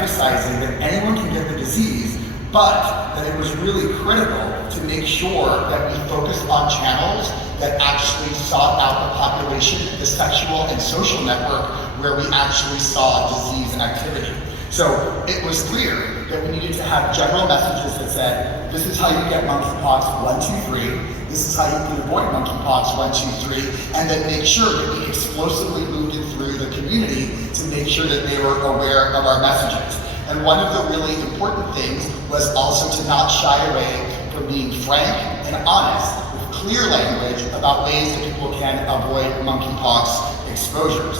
emphasizing that anyone can get the disease, but that it was really critical to make sure that we focused on channels that actually sought out the population, the sexual and social network where we actually saw disease activity. So it was clear that we needed to have general messages that said, this is how you get monkeypox 1, 2, 3. This is how you can avoid monkeypox 1, 2, 3, and then make sure that we explosively moved it through the community to make sure that they were aware of our messages. And one of the really important things was also to not shy away from being frank and honest with clear language about ways that people can avoid monkeypox exposures.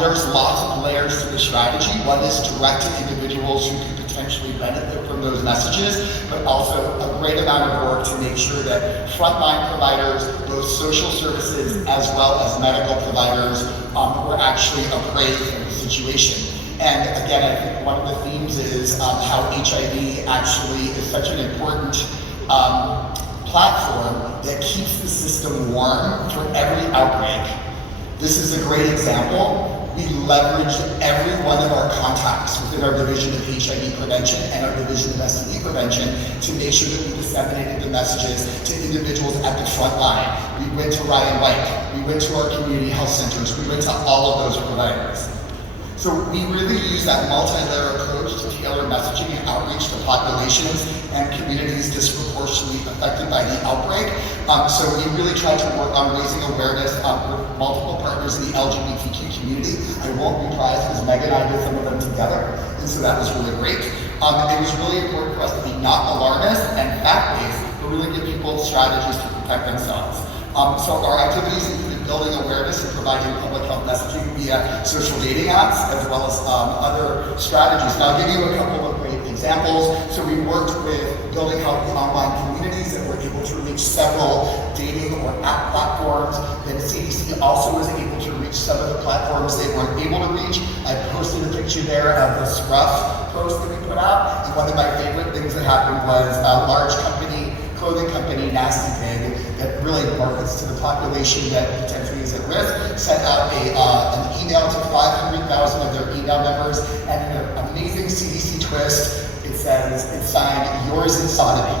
There's lots of layers to the strategy. One is direct to individuals who could potentially benefit from those messages, but also a great amount of work to make sure that frontline providers, both social services as well as medical providers, were actually appraised of the situation. And again, I think one of the themes is how HIV actually is such an important platform that keeps the system warm for every outbreak. This is a great example. We leveraged every one of our contacts within our division of HIV prevention and our division of STD prevention to make sure that we disseminated the messages to individuals at the front line. We went to Ryan White, we went to our community health centers, we went to all of those providers. So we really use that multi-layer approach to tailor messaging and outreach to populations and communities disproportionately affected by the outbreak. So we really tried to work on raising awareness with multiple partners in the LGBTQ community. I won't be prized because Meg and I did some of them together, and so that was really great. It was really important for us to be not alarmist and fact-based, but really give people strategies to protect themselves. So our activities included building awareness and providing public health messaging via social dating apps, as well as other strategies. Now I'll give you a couple of great examples. So we worked with building healthy online communities that were able to reach several dating or app platforms. Then CDC also was able to reach some of the platforms they weren't able to reach. I posted a picture there of the Scruff post that we put out. And one of my favorite things that happened was a large clothing company, Nasty Pig, that really markets to the population that potentially is at risk, sent out an email to 500,000 of their email members, and in an amazing CDC twist, it says, it's signed, yours in sodomy,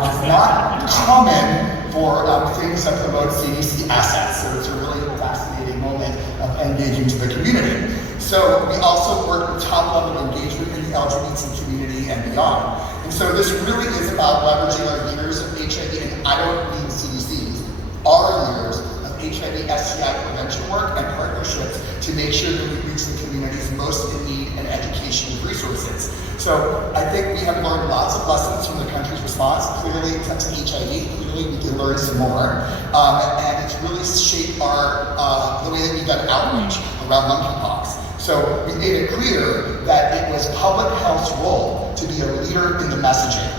which is not common for things that promote CDC assets. So it's a really fascinating moment of engaging to the community. So we also work with top-level engagement in the LGBT community and beyond. And so this really is about leveraging our years of HIV, and I don't mean CDC's, our years of HIV, STI prevention work and partnerships to make sure that we reach the communities most in need and education and resources. So I think we have learned lots of lessons from the country's response. Clearly, to HIV, clearly we can learn some more. And it's really shaped the way that we've done outreach around monkeypox. So we made it clear that it was public health's role to be a leader in the messaging.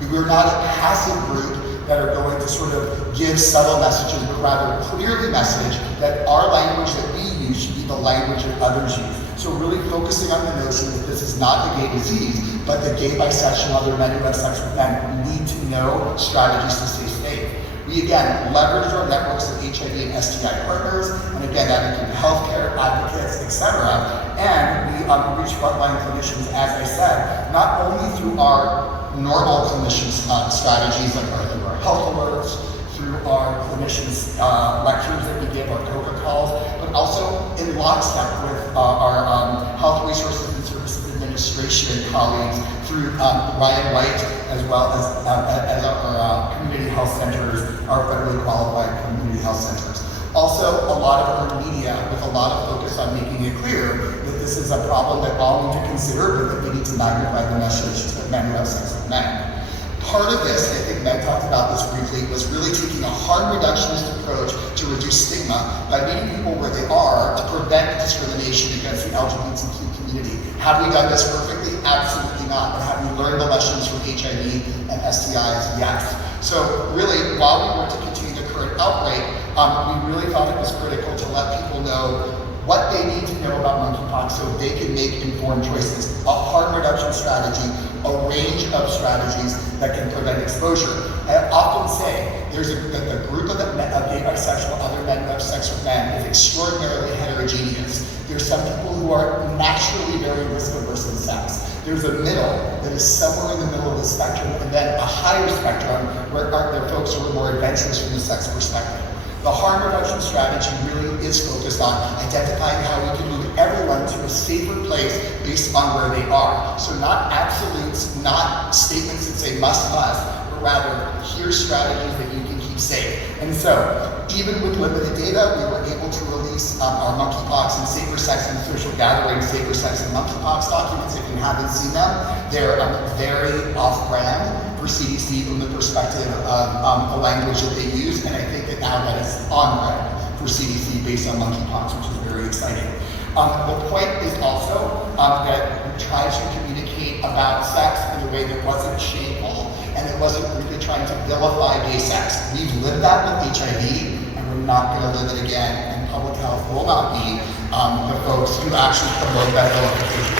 We were not a passive group that are going to sort of give subtle messages, but rather clearly message that our language that we use should be the language that others use. So really focusing on the notion that this is not a gay disease, but the gay, bisexual, other men who have sex with men need to know strategies to stay safe. We again leveraged our networks of HIV and STI partners, and again that included healthcare advocates, etc. And we reached frontline clinicians, as I said, not only through our normal clinicians strategies like through our health alerts, through our clinicians lectures that we give, our COCA calls, but also in lockstep with our Health Resources and Services Administration colleagues through Ryan White, as well as our community health centers, our federally qualified community health centers. Also, a lot of our media with a lot of focus on making it clear that this is a problem that all need to consider, but that we need to magnify the message to men who have sex with men. Part of this, and I think Meg talked about this briefly, was really taking a hard reductionist approach to reduce stigma by meeting people where they are to prevent discrimination against the LGBTQ community. Have we done this perfectly? Absolutely not. But have we learned the lessons from HIV and STIs? Yes. So really, while we were to continue the current outbreak, we really thought it was critical to let people know what they need to know about monkeypox so they can make informed choices, a harm reduction strategy, a range of strategies that can prevent exposure. I often say the group of gay, bisexual, other men who have sex with men is extraordinarily heterogeneous. There's some people who are naturally very risk-averse in sex. There's a middle that is somewhere in the middle of the spectrum, and then a higher spectrum where there are folks who are more adventurous from the sex perspective. The harm reduction strategy really is focused on identifying how we can move everyone to a safer place based on where they are. So not absolutes, not statements that say must, but rather here's strategies that you can keep safe. And so, even with limited data, we were able to release our monkeypox and safer sex and social gatherings, safer sex and monkeypox documents. If you haven't seen them, they're very off-brand for CDC from the perspective of the language that they use, and I think that now that is on-brand for CDC based on monkeypox, which is very exciting. The point is also that we tried to communicate about sex in a way that wasn't shameful, and it wasn't really trying to vilify gay sex. We've lived that with HIV, and we're not going to live it again, and public health will not be the folks who actually promote that vilification.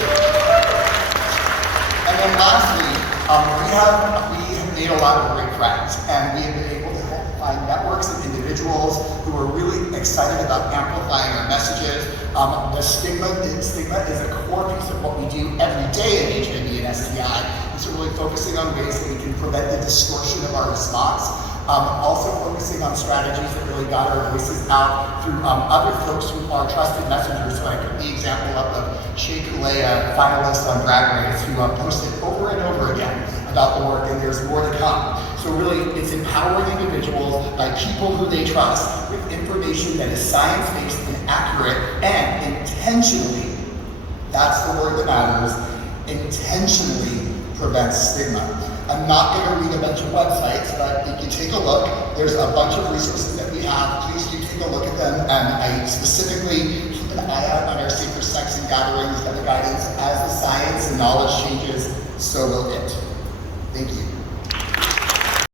And then lastly, we have made a lot of great friends, and we have been able to find networks of individuals who are really excited about amplifying our messages. The stigma is a core piece of what we do every day in HIV and STI. And so really focusing on ways that we can prevent the distortion of our response. Also focusing on strategies that really got our voices out through other folks who are trusted messengers. So I took the example of Shea Coulee, a finalist on Drag Race, who posted over and over again about the work, and there's more to come. So really, it's empowering individuals by people who they trust with information that is science-based and accurate and intentionally, that's the word that matters, intentionally prevents stigma. I'm not going to read a bunch of websites, but if you take a look, there's a bunch of resources that we have. Please do take a look at them. And I specifically keep an eye out on our safer sex and gatherings and the guidance. As the science and knowledge changes, so will it. Thank you.